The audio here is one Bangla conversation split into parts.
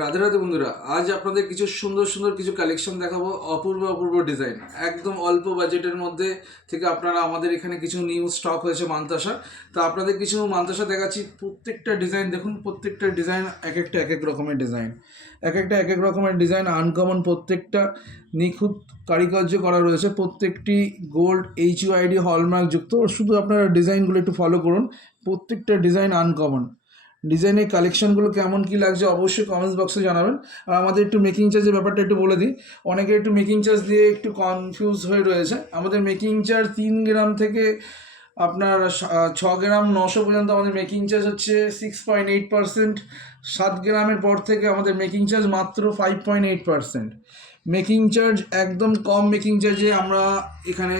রাধে রাধে বন্ধুরা, আজ আপনাদের কিছু সুন্দর সুন্দর কিছু কালেকশন দেখাবো। অপূর্ব অপূর্ব ডিজাইন, একদম অল্প বাজেটের মধ্যে থেকে আপনারা আমাদের এখানে কিছু নিউ স্টক হয়েছে মান্তাসা। তো আপনাদের কিছু মান্তাসা দেখাচ্ছি। প্রত্যেকটা ডিজাইন দেখুন, প্রত্যেকটা ডিজাইন এক একটা এক এক রকমের ডিজাইন, এক একটা এক এক রকমের ডিজাইন, আনকমন, প্রত্যেকটা নিখুঁত কারিকার্য করা রয়েছে, প্রত্যেকটি গোল্ড HUID হলমার্ক যুক্ত। শুধু আপনারা ডিজাইনগুলো একটু ফলো করুন, প্রত্যেকটা ডিজাইন আনকমন। ডিজাইনের কালেকশনগুলো কেমন কী লাগছে অবশ্যই কমেন্টস বক্সে জানাবেন। আর আমাদের একটু মেকিং চার্জের ব্যাপারটা একটু বলে দিই, অনেকে একটু মেকিং চার্জ দিয়ে একটু কনফিউজ হয়ে রয়েছে। আমাদের মেকিং চার্জ 3 গ্রাম থেকে আপনার 6 গ্রাম 900 পর্যন্ত আমাদের মেকিং চার্জ হচ্ছে 6.8%। 7 গ্রামের পর থেকে আমাদের মেকিং চার্জ মাত্র 5.8%। মেকিং চার্জ একদম কম মেকিং চার্জে আমরা এখানে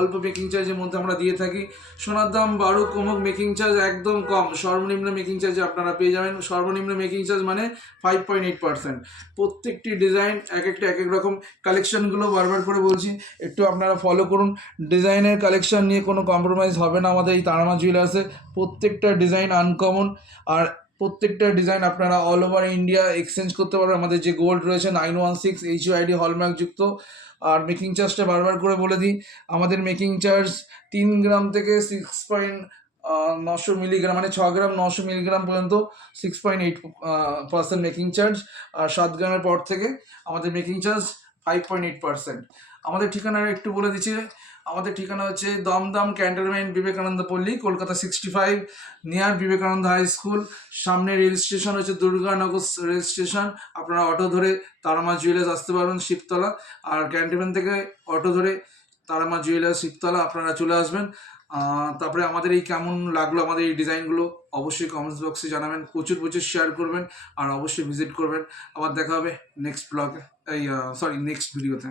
অল্প মেকিং চার্জের মধ্যে আমরা দিয়ে থাকি। সোনার দাম 12 কমক মেকিং চার্জ একদম কম, সর্বনিম্ন মেকিং চার্জে আপনারা পেয়ে যাবেন। সর্বনিম্ন মেকিং চার্জ মানে 5.8%। প্রত্যেকটি ডিজাইন এক একটা এক এক রকম। কালেকশানগুলো বারবার করে বলছি, একটু আপনারা ফলো করুন। ডিজাইনের কালেকশান নিয়ে কোনো কম্প্রোমাইজ হবে না আমাদের এই তারামা জুয়েলার্সে। প্রত্যেকটা ডিজাইন আনকমন, আর প্রত্যেকটা ডিজাইন আপনারা অল ওভার ইন্ডিয়া এক্সচেঞ্জ করতে পারবেন। আমাদের যে গোল্ড রয়েছে 916 HUID হলমার্ক যুক্ত। আর মেকিং চার্জটা বারবার করে বলে দিই, আমাদের মেকিং চার্জ 3 গ্রাম থেকে 6.900 মিলিগ্রাম মানে 6 গ্রাম 900 মিলিগ্রাম পর্যন্ত 6.8% মেকিং চার্জ। আর 7 গ্রামের পর থেকে আমাদের মেকিং চার্জ 5.8%। আমাদের ঠিকানা একটু বলে দিচ্ছি, আমাদের ঠিকানা হচ্ছে Dumdum cantonment, Vivekananda Palli, Kolkata 65, near Vivekananda high school. সামনে রেল স্টেশন হচ্ছে দুর্গানগর রেল স্টেশন। আপনারা অটো ধরে তারামা জুয়েলার্স আসতে পারবেন শিবতলা। আর ক্যান্টনমেন্ট থেকে অটো ধরে তারামা জুয়েলার্স শিবতলা আপনারা চলে আসবেন। তারপরে আমাদের এই কেমন লাগলো আমাদের এই ডিজাইনগুলো অবশ্যই কমেন্টস বক্সে জানাবেন, প্রচুর প্রচুর শেয়ার করবেন, আর অবশ্যই ভিজিট করবেন। আবার দেখা হবে নেক্সট ব্লগে, নেক্সট ভিডিওতে।